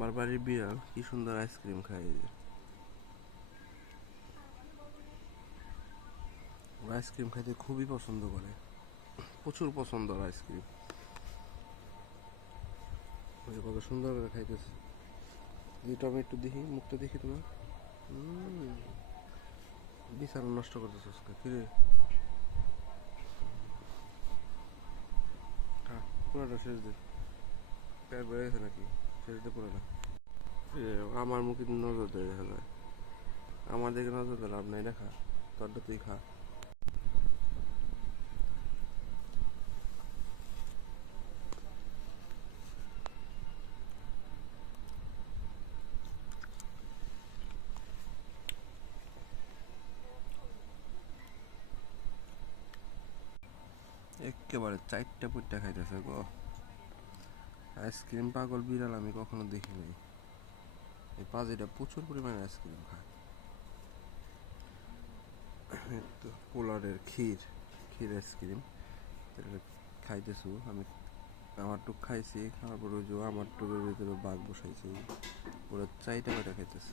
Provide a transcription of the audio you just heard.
আমার বাড়ির বিড়াল কি সুন্দর আইসক্রিম খায়। আইসক্রিম খাইতে খুবই পছন্দ করে, প্রচুর পছন্দ আইসক্রিম। কত সুন্দর করে খাইতেছে। টমেটো দেখি, মুখটা দেখি তোমার। বিছানা নষ্ট করতেছিস কিরে? পুরোটা শেষ দে, পেট বেড়ে গেছে নাকি? শেষ দে পুরোটা। আমার মুখে নজর দেয় দেখা যায়। আমার দিকে নজর দেয় লাভ নাই, দেখা তোরটা তুই খা। একেবারে চারটা পুটটা খাইতেছে গো। আইসক্রিম পাগল বিড়াল আমি কখনো দেখি নাই। এই পাজিটা প্রচুর পরিমাণে আইসক্রিম খায়। তো পোলারের ক্ষীর, ক্ষীর আইসক্রিম খাইতেছু আমি। আমার টুক খাইছি, খাওয়ার পরে যে আমার টুকের ভিতরে বাঘ বসাইছে, পুরো চাইটা করে খাইতেছে।